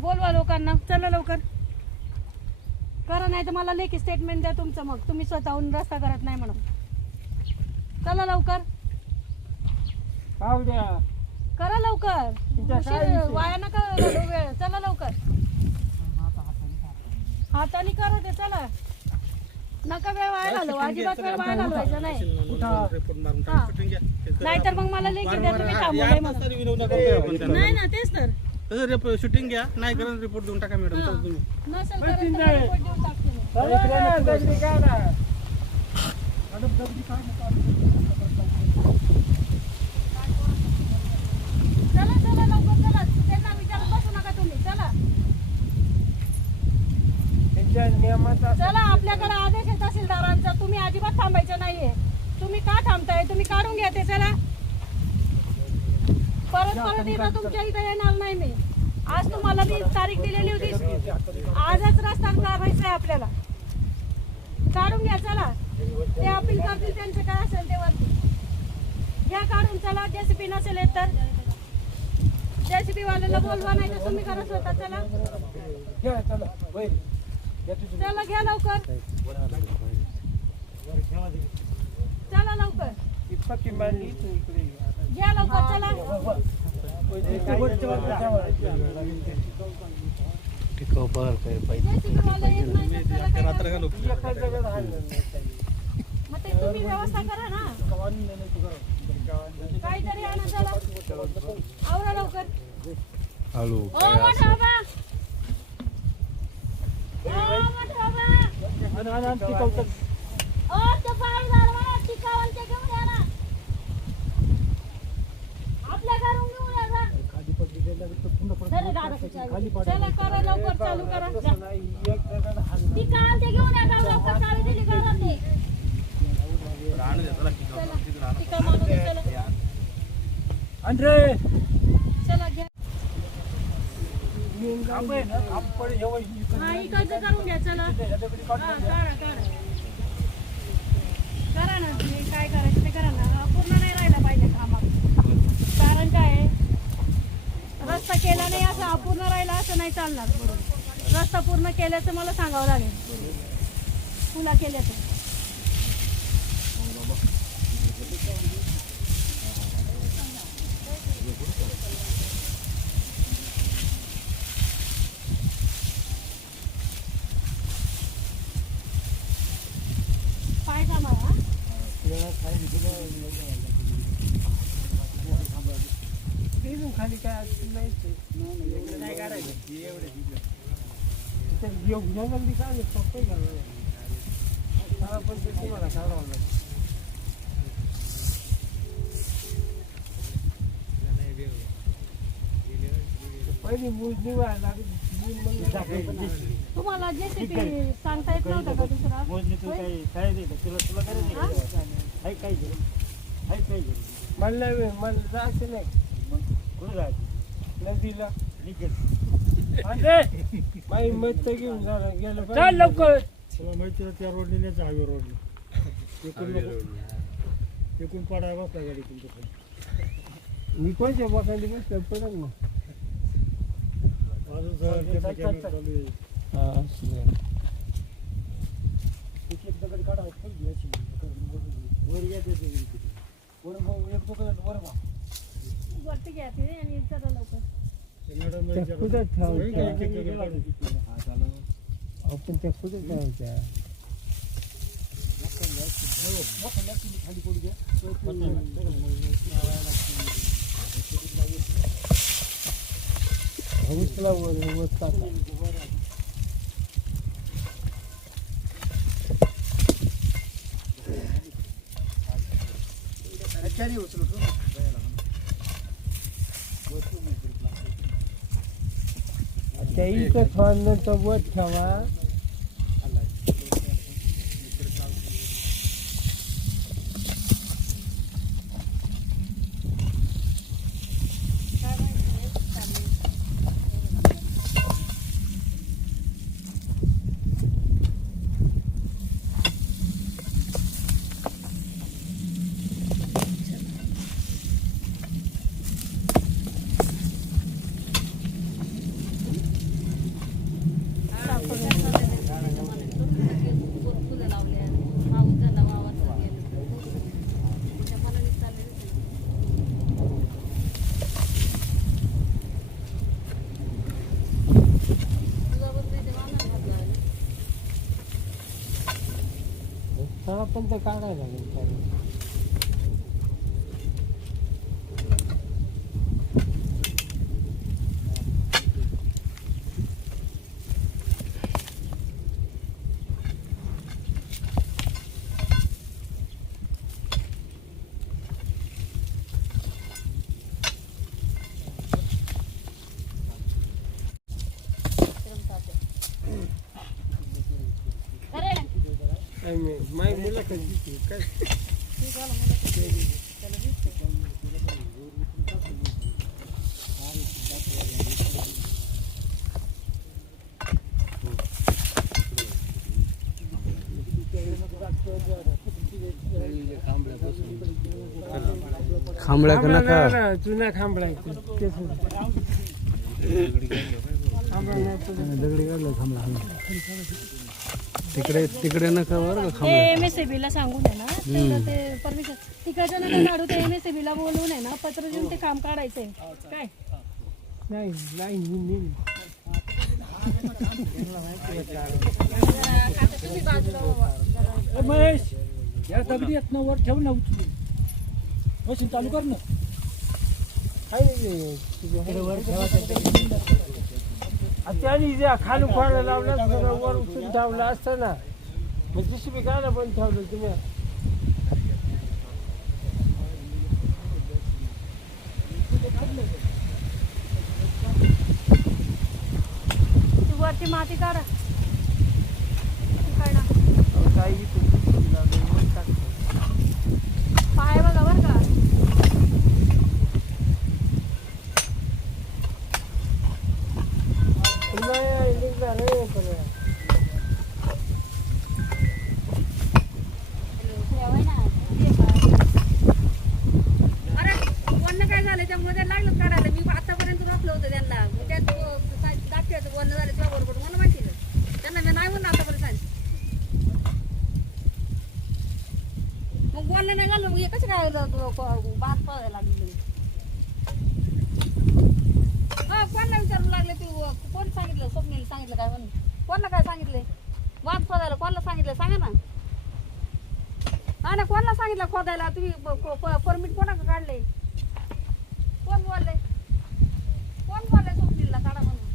बोलवा लोकांना, चला लवकर करा, नाही तर मला लेखी स्टेटमेंट द्या तुमचं. मग तुम्ही स्वतःहून रस्ता करत नाही म्हणून. चला लवकर करा, लवकर वाया नका घालवू वेळ. चला लवकर, हाताने करा ते. चला, नका वेळ वाया घालव, अजिबात वेळ वाया घालवायचा नाही. नाहीतर मग मला लेखी द्या तुम्ही थांबवलंय म्हणून. नाही ना, तेच तर. तसं शूटिंग घ्या, नाही करा रिपोर्ट देऊन टाका मॅडम. तुम्ही नसेल तर रिपोर्ट देऊन टाकते मी. चला चला लवकर चला, त्यांना विचारत बसू नका तुम्ही. चला चला, आपल्याकडे आदेश आहे तहसीलदारांचा, तुम्ही अजिबात थांबायचं नाहीये. तुम्ही का थांबताय? तुम्ही काढून घ्या ते. चला, परत इथं तुमच्या इथं येणार नाही मी. आज तुम्हाला मी तारीख दिलेली होती, आजच रस्ता काढायचा आहे आपल्याला. काढून घ्या. चला, ते अपील करतील, त्यांचं काय असेल ते वरती घ्या काढून. चला, जेसीबी नसेल येत तर जेसीबी वाल्याला बोलवा, नाही तर तुम्ही करा स्वतः. चला चला, घ्या लवकर. चला लवकर, घ्या लवकर. चला मग ते तुम्ही व्यवस्था करा ना, काहीतरी आणा. चला आवरा लवकर. हॅलो चला करा लवकर, चालू करा. ती काल ते घेऊन या, लवकर चावी दिली करा ते. टिका मानू दे. चला चला, घ्या. हा, इकडचं करून घ्या. चला करा ना, काय करायचं ते करा ना. पूर्ण नाही राहिला पाहिजे कामात. कारण काय आहे, रस्ता केला नाही असं अपूर्ण राहिला असं नाही चालणार. रस्ता पूर्ण केल्याचं मला सांगावं लागेल, पुला केल्याचं. पाय सांभाळा. खाली काय नाही काढायचं जंगल काय सोपं झालं. पण ते तुम्हाला काढावं लागेल. पहिली मोजणी व्हायला तुम्हाला जेसीबी सांगता येत नव्हतं का दुसरा? मला जायचं नाही. नदीला माझी मत घेऊन गेलं. चाल लवकर. तुला माहिती ना, त्या रोडने नाही, हायवे रोडने एकूण पडायला बसला गाडी तुमच्या. मी कोणत्या बघायला बसतो पडत ना. वरती घ्या ते आणि चला लवकर. कुठं ठेवायच्या आपण त्या कुठं ठेवायच्या. उचला त्या इथं ठेवल्यानंतर वर ठेवा. आपण तर काढायला लागेल. माय मुलाखत दिसते काय खांबळ्या का नका जुन्या खांबळ्या दगडी काढलं खांबळा तिकडे तिकडे नका बरं का ते MSAB ला सांगून आहे ना तेवढं ते परमिशन तिकडच्या नका काढू ते MSAB ला बोलवून आहे ना पत्र देऊन ते काम काढायचंय काय नाही नाही तुम्ही बाजूला व्हा. महेश या दगडी येत ना वर ठेव ना उचलून मशीन चालू कर ना त्याने ज्या खालून खोडा लावला सगळं वर उचलून ठेवलं असतं ना मग JCB काय पण ठेवलं तुम्ही तू वरती माती काढा काढा. काही पाय बघा बरं का अरे वन्न काय झालं त्यामुळे ते लागलं काढायला मी आतापर्यंत बसलं होतं त्यांना त्यात दाखवायचं वन्न झालं तेव्हा बरोबर मला माहिती आहे त्यांना मी नाही म्हणलं आतापर्यंत सांगितलं. मग वन्न नाही झालं मग हे कसं काय भात पाहायला लागली हा कोणाला विचारू लागले तू कोण सांगितलं स्वप्नील सांगितलं काय म्हणून कोणाला काय सांगितले वाद खोदायला कोणाला सांगितलं सांगा ना हा ना कोणाला सांगितलं खोदायला तुम्ही परमिट कोणाला काढले कोण बोलले स्वप्नीलला काढा म्हणून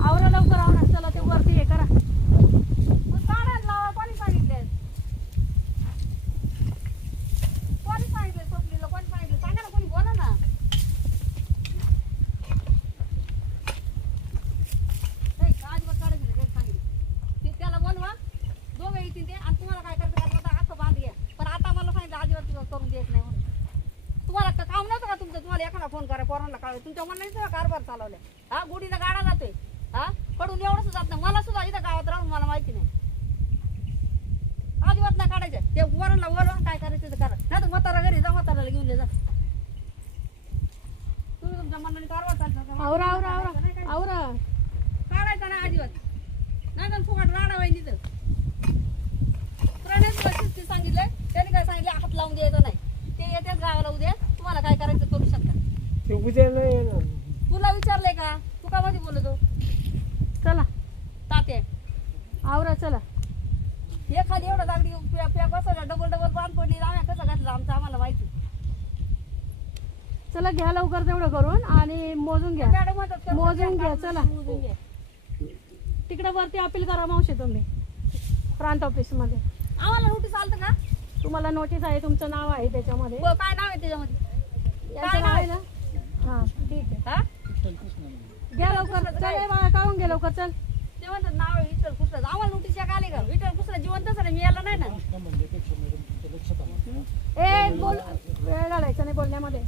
आवरा लवकर आवरा चला ते वरती हे करा मग काढा लावा कोणी सांगितले स्वप्नीलला कोणी सांगितलं सांगा ना कोणी बोला ना नाही अजिबात काढायचं नाही सांगितलं त्याला बोलवा दोघं येतील ते आणि तुम्हाला काय करायचं आता असं बांध घ्या पण आता मला सांगितलं अजिबात करून द्यायचं नाही म्हणून तुम्हाला काम नव्हतं का तुमचं तुम्हाला एखादा फोन करा पोरांना काढ तुमच्या मनाने कारभार चालवले हा गुढीनं गाडा जातोय हा कडून एवढंच जात नाही मला सुद्धा इथं गावात राहून मला माहिती नाही अजिबात नाही काढायचं ते पोरांना बोलवा काय करायचं ते करा नाही तर म्हातारा घरी जा म्हाताराला घेऊन जा तुम्ही तुमच्या मनाने कारभार चालता आवरा आवरा आवरा आवरा काढायचं नाही अजिबात नाही तर फुकट राडा वाहिली तर प्रणय शिस्ती सांगितलंय त्याने काय सांगितलं हात लावून द्यायचं नाही ते येतेच गावाला उद्या तुम्हाला काय करायचं करू शकता ते उद्या नाही येणार तुला विचारलंय का तू का मध्ये बोलतो चला तात्या आवरा चला हे खाली एवढं दागडी प्या बसवल्या डबल डबल बांध पडली आम्ही कसं घातलं आमचं आम्हाला माहिती चला घ्या लवकर तेवढं करून आणि मोजून घ्या मोजून घ्या चला मोजून घ्या तिकडे वरती अपील करा मावशी तुम्ही प्रांत ऑफिस मध्ये आम्हाला नोटीस आलं का तुम्हाला नोटीस आहे तुमचं नाव आहे त्याच्यामध्ये काय नाव आहे त्याच्यामध्ये काय नाव आहे ना हा ठीक आहे हा घ्या लवकर चल बाळा काढून घे लवकर चल ते म्हणतात नाव आहे विठ्ठल पुस्तक आम्हाला नोटीस या आले का विठ्ठल पुस्तक जिवंतच आहे मी यायला नाही ना ए बोल वेळ घालायचा नाही बोलण्यामध्ये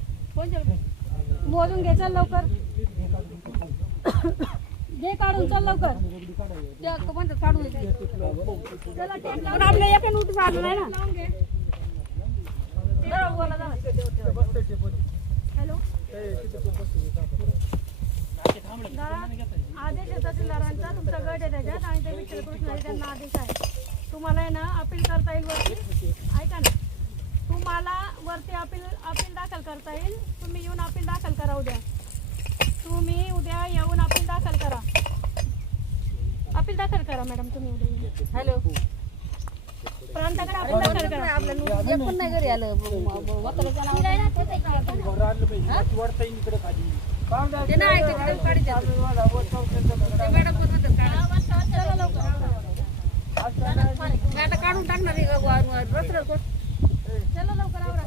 मोजून घे चल लवकर घे काढून चल लवकर म्हणतात काढून चला पण आपल्या एका नोटीस आलं नाही ना हॅलो आदेश आहे तहसीलदारांचा तुमचा गट आहे त्याच्यात आणि ते विठ्ठल कृष्ण त्यांना आदेश आहे तुम्हाला आहे ना अपील करता येईल वरती ऐका ना तुम्हाला वरती अपील दाखल करता येईल तुम्ही येऊन अपील दाखल करा उद्या तुम्ही उद्या येऊन अपील दाखल करा अपील दाखल करा मॅडम तुम्ही उद्या. हॅलो प्रांताकडे अपील दाखल करा. काढून टाकणार चला लवकर आवरा.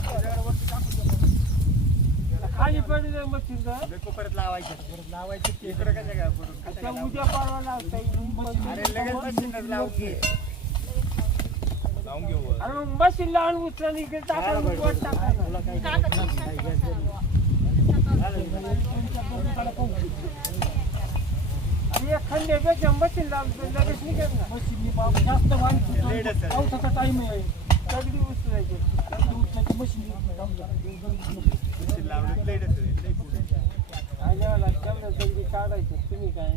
खाली पडले मशीन परत लावायचं इकडे कसं काय करून उद्या परवा लावता अरे लगेच मशीनच लावून घे अरे मशीन लावून उचलून इकडे टाकायला वर टाकायला. आणि एक खंड्यापेक्षा मशीन लावतो लगेच निघत ना. मशीननी बाप जास्त पावसाचा टाइम आहे दगडी उचलायचे उचलायची मशीन मशीन लावलं लेट आल्याला तेवढं दगडी काढायचं. तुम्ही काय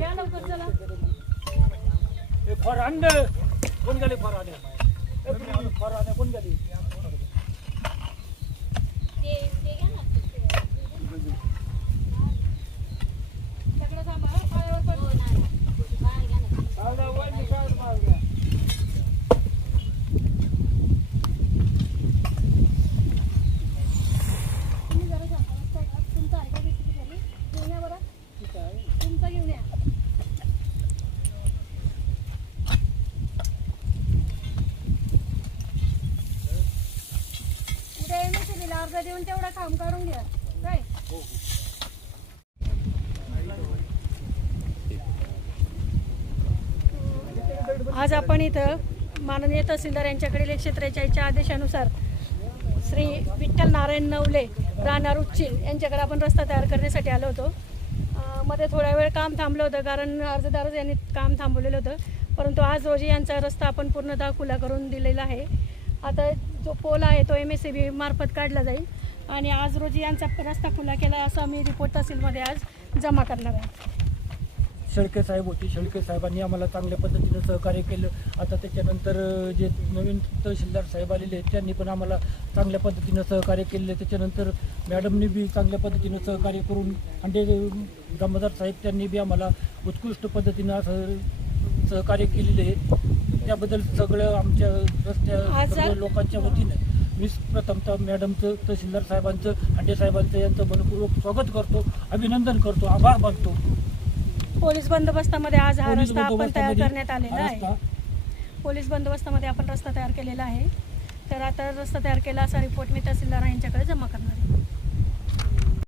या लवकर चला. फरांड कोण गेले फरांडे फरांडे कोण गेले सगळं थांबा पायावर पड. काढा वळणी काढ मागल्या. तुम्ही जरा शांत बसता का? तुमचं आहे का रेसिपी झाली? घेऊन या बरं. तुमचं घेऊन या. उद्या MSCB ला अर्ज देऊन तेवढं काम करून घ्या काय. आज आपण इथं माननीय तहसीलदार यांच्याकडील 143च्या आदेशानुसार श्री विठ्ठल नारायण नवले राहणार उच्चिल यांच्याकडे आपण रस्ता तयार करण्यासाठी आलो होतो. मध्ये थोडा वेळ काम थांबलं होतं कारण अर्जदार यांनी काम थांबवलेलं होतं, परंतु आज रोजी यांचा रस्ता आपण पूर्णतः खुला करून दिलेला आहे. आता जो पोल आहे तो MSCB मार्फत काढला जाईल आणि आज रोजी यांचा रस्ता खुला केला असा मी रिपोर्ट तहसीलमध्ये आज जमा करणार आहे. शेळके साहेब होते. शेळके साहेबांनी आम्हाला चांगल्या पद्धतीनं सहकार्य केलं. आता त्याच्यानंतर जे नवीन तहसीलदार साहेब आलेले आहेत त्यांनी पण आम्हाला चांगल्या पद्धतीनं सहकार्य केले. त्याच्यानंतर मॅडमनी बी चांगल्या पद्धतीनं सहकार्य करून आणि दामोदर साहेब त्यांनी बी आम्हाला उत्कृष्ट पद्धतीनं असं सहकार्य केलेले आहे. त्याबद्दल सगळं आमच्या रस्त्या लोकांच्या वतीनं मी प्रथमतः मॅडमचं, तहसीलदार साहेबांचं, अंडे साहेबांचं यांचं मनपूर्वक स्वागत करतो, अभिनंदन करतो, आभार मानतो. पोलीस बंदोबस्तामध्ये आज हा पोलीस रस्ता आपण तयार बंदोबस्तामध्ये करण्यात आलेला आहे. पोलीस बंदोबस्तामध्ये आपण रस्ता तयार केलेला आहे. तर आता रस्ता तयार केला असा रिपोर्ट मी तहसीलदार यांच्याकडे जमा करणार आहे.